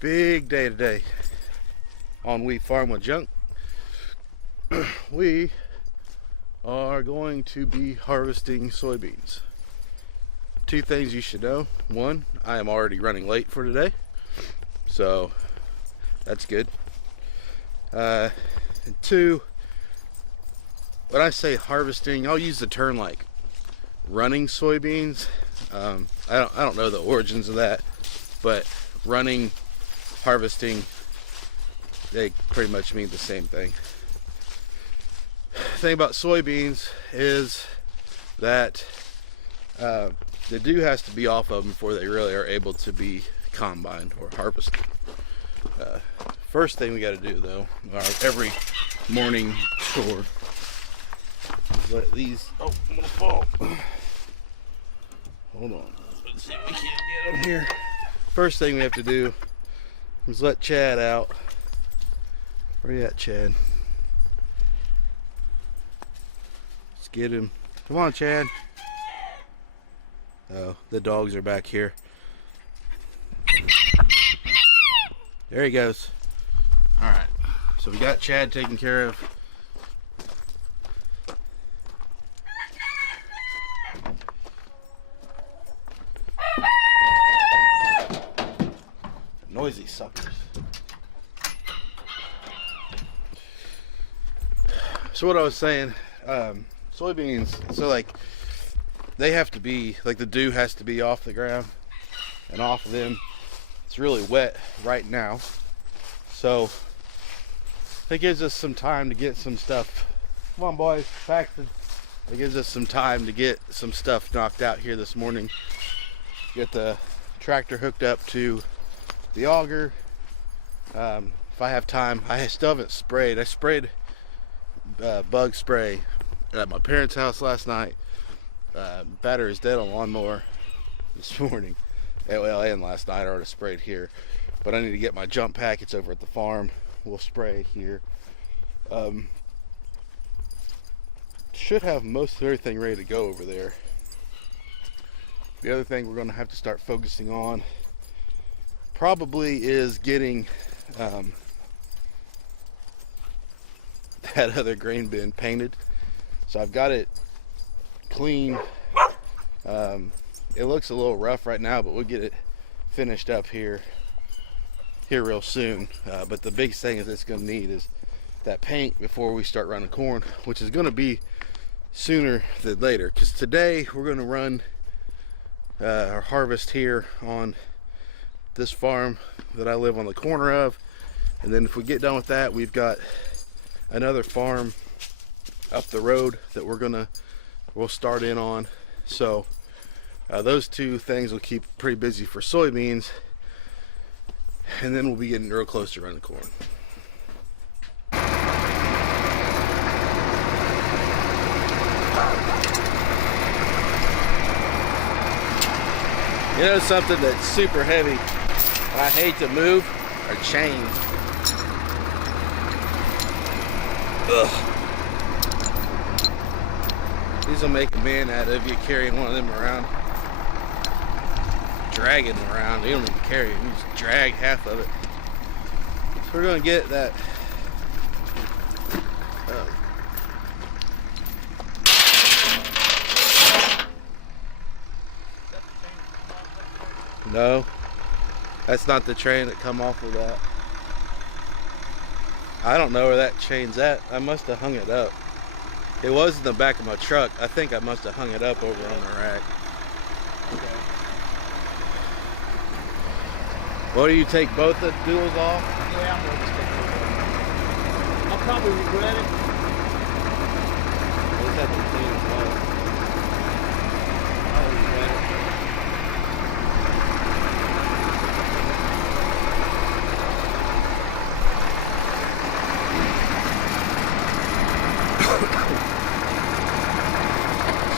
Big day today on We Farm with Junk. We are going to be harvesting soybeans. Two things you should know. One, I am already running late for today, so that's good. And two, when I say harvesting, I'll use the term like running soybeans. I don't know the origins of that, but running, harvesting, they pretty much mean the same thing. The thing about soybeans is that the dew has to be off of them before they really are able to be combined or harvested. First thing we got to do though, our every morning chore, is let these, oh, I'm gonna fall. Hold on, let's see if we can't get them here. First thing we have to do is let Chad out. Where you at, Chad? Let's get him. Come on, Chad. Oh, the dogs are back here. There he goes. Alright, so we got Chad taken care of. Noisy suckers. So what I was saying, soybeans, so like they have to be, like the dew has to be off the ground and off of them. It's really wet right now, so it gives us some time to get some stuff. Come on boys, Paxton. It gives us some time to get some stuff knocked out here this morning. Get the tractor hooked up to the auger. If I have time, I still haven't sprayed. I sprayed bug spray at my parents' house last night. Battery is dead on lawnmower this morning. Well, and last night I already sprayed here, but I need to get my jump packets over at the farm. We'll spray here. Should have most of everything ready to go over there. The other thing we're going to have to start focusing on probably is getting that other grain bin painted. So I've got it clean. It looks a little rough right now, but we'll get it finished up here real soon. But the biggest thing is it's going to need is that paint before we start running corn, which is going to be sooner than later, because today we're going to run our harvest here on this farm that I live on the corner of, and then if we get done with that, we've got another farm up the road that we'll start in on. So those two things will keep pretty busy for soybeans, and then we'll be getting real close to running corn. You know something that's super heavy and I hate to move are chains. Ugh. These will make a man out of you carrying one of them around. Dragging them around. You don't even carry it, you just drag half of it. So we're going to get that no, that's not the chain that come off of that. I don't know where that chain's at. I must have hung it up. It was in the back of my truck. I think I must have hung it up over on the rack. Okay. What, do you take both the duals off? Yeah, I'm going to take both of them. I'll probably regret it. We'll just have to clean them well. I'll regret it.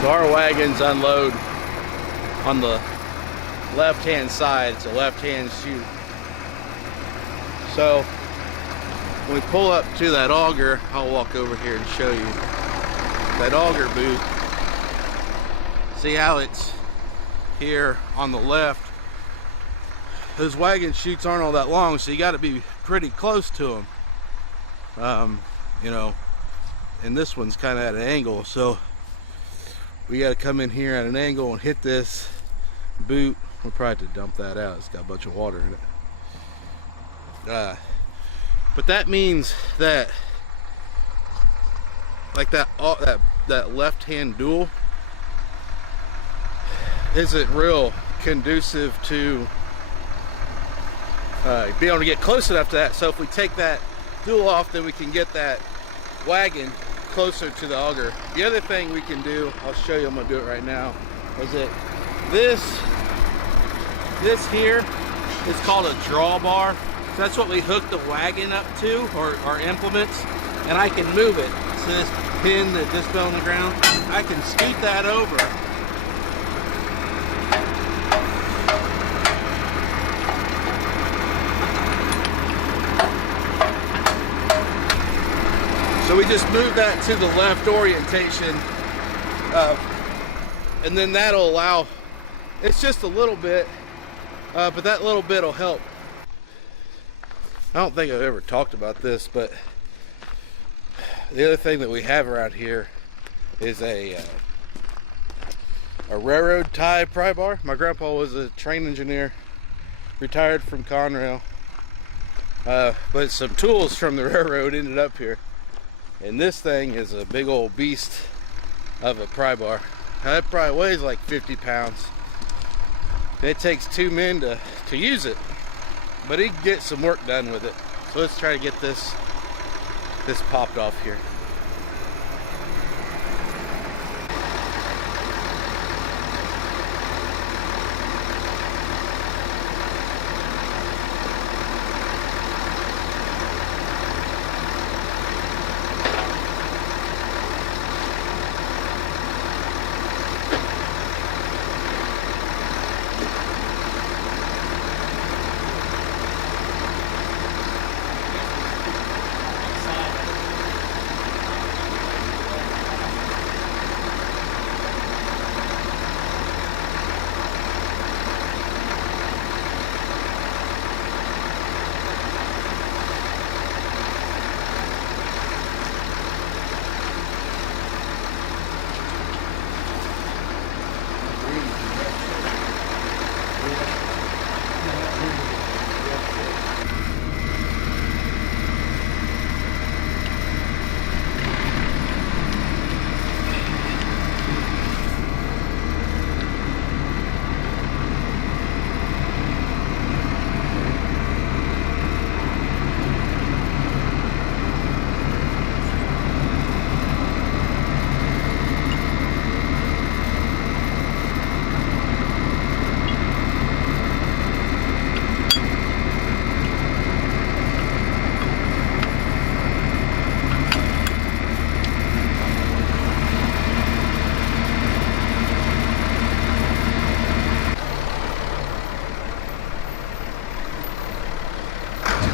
So our wagons unload on the left-hand side. It's a left-hand chute. So when we pull up to that auger, I'll walk over here and show you that auger booth. See how it's here on the left those wagon chutes aren't all that long, so you got to be pretty close to them. You know, and this one's kind of at an angle, so we got to come in here at an angle and hit this boot. We'll probably have to dump that out. It's got a bunch of water in it. But that means that, like that left-hand dual isn't real conducive to be able to get close enough to that. So if we take that dual off, then we can get that wagon closer to the auger. The other thing we can do, I'll show you, I'm gonna do it right now, is that this here is called a drawbar. So that's what we hook the wagon up to, or our implements, and I can move it. So this pin that just fell on the ground, I can scoot that over. So we just move that to the left orientation, and then that'll allow, it's just a little bit, but that little bit will help. I don't think I've ever talked about this, but the other thing that we have around here is a railroad tie pry bar. My grandpa was a train engineer, retired from Conrail, but some tools from the railroad ended up here. And this thing is a big old beast of a pry bar. Now, that probably weighs like 50 pounds. It takes 2 men to use it, but he can get some work done with it. So let's try to get this popped off here.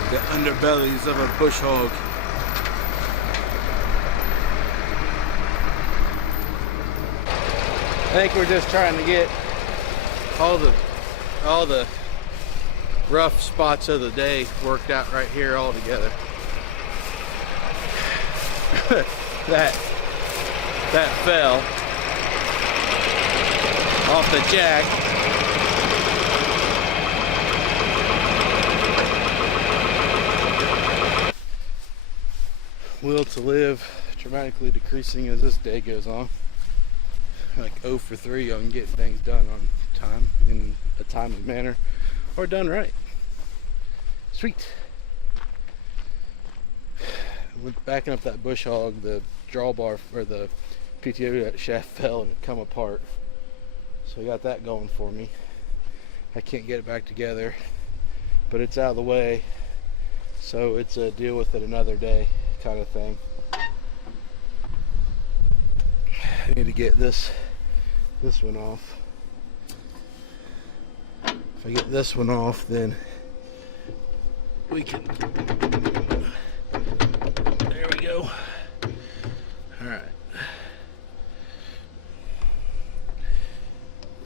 The underbellies of a bush hog. I think we're just trying to get all the rough spots of the day worked out right here all together. that fell off the jack. Will to live dramatically decreasing as this day goes on. Like 0 for 3 on getting things done on time, in a timely manner, or done right. Sweet. With backing up that bush hog, the drawbar or the PTO shaft fell and it come apart. So I got that going for me. I can't get it back together, but it's out of the way. So it's a deal with it another day kind of thing. I need to get this one off. If I get this one off, then we can, there we go. All right.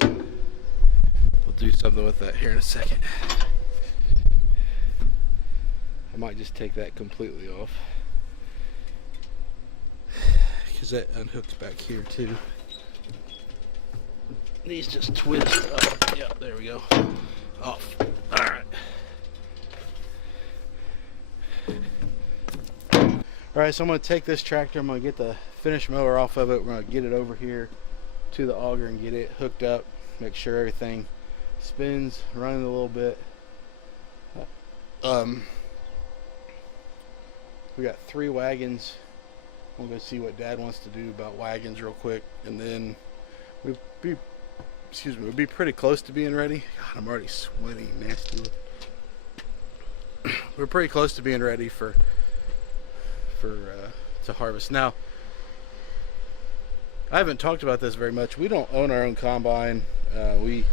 We'll do something with that here in a second. might just take that completely off, because that unhooks back here too. These just twist up. Yeah, there we go. Off. All right. All right, so I'm going to take this tractor. I'm going to get the finish mower off of it. We're going to get it over here to the auger and get it hooked up. Make sure everything spins, running a little bit. We got 3 wagons. We'll go see what Dad wants to do about wagons real quick, and then we'll be pretty close to being ready. God, I'm already sweating nasty. We're pretty close to being ready to harvest. Now, I haven't talked about this very much. We don't own our own combine. We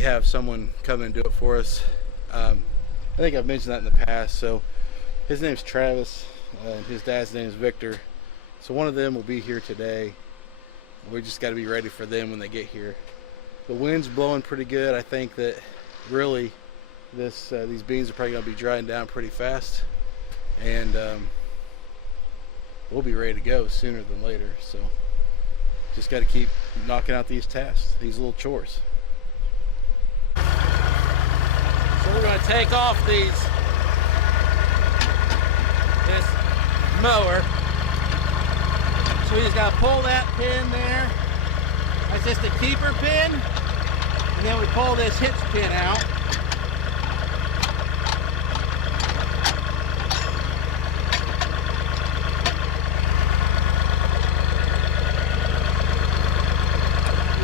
have someone come and do it for us. I think I've mentioned that in the past. So his name's Travis, and his dad's name is Victor. So one of them will be here today. We just got to be ready for them when they get here. The wind's blowing pretty good. I think that really these beans are probably going to be drying down pretty fast, and we'll be ready to go sooner than later. So just got to keep knocking out these tasks, these little chores. So we're going to take off this mower. So we just got to pull that pin there. That's just a keeper pin. And then we pull this hitch pin out.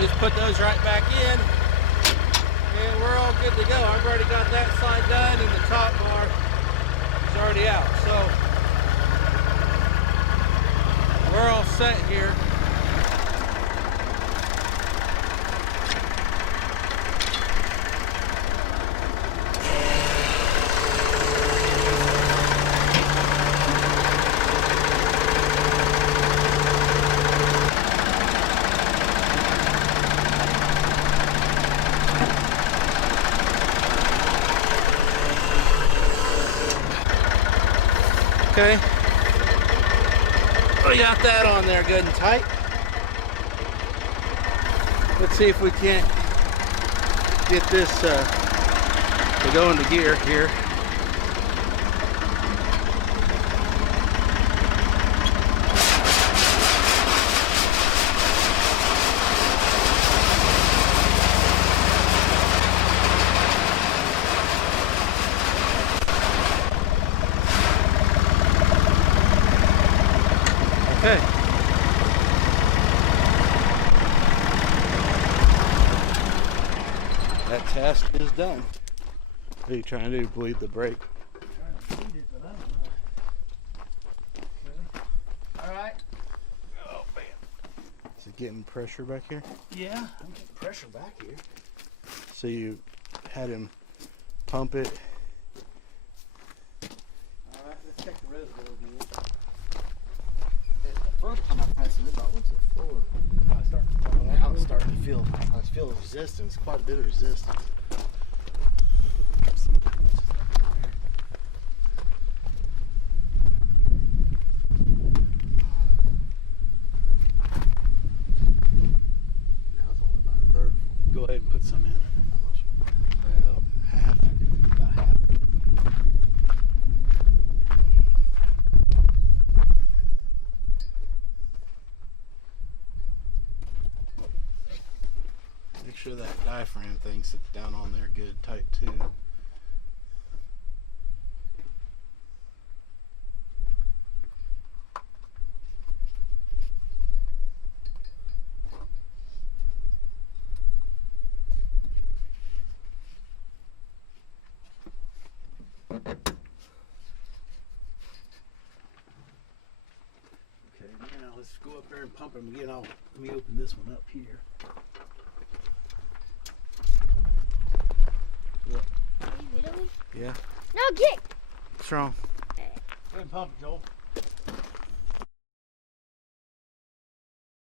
Just put those right back in, and we're all good to go. I've already got that side done, and the top bar is already out. So we're all set here. Okay, we got that on there good and tight. Let's see if we can't get this to go into gear here. Okay. That task is done. What are you trying to do? Bleed the brake? I'm trying to bleed it, but I don't know. Okay. All right. Oh man. Is it getting pressure back here? Yeah, I'm getting pressure back here. So you had him pump it. All right, let's check the reservoir again. The first time I pressed it, about went to the floor. Now I'm starting to feel, resistance, quite a bit of resistance. Now it's only about a third full. Go ahead and put some in it. How much? Well, half. About half. Make sure that diaphragm thing sits down on there good, tight too. Okay, now let's go up there and pump them again. Let me open this one up here. Really? Yeah. No, get. What's wrong? Go ahead and pump it, Joel.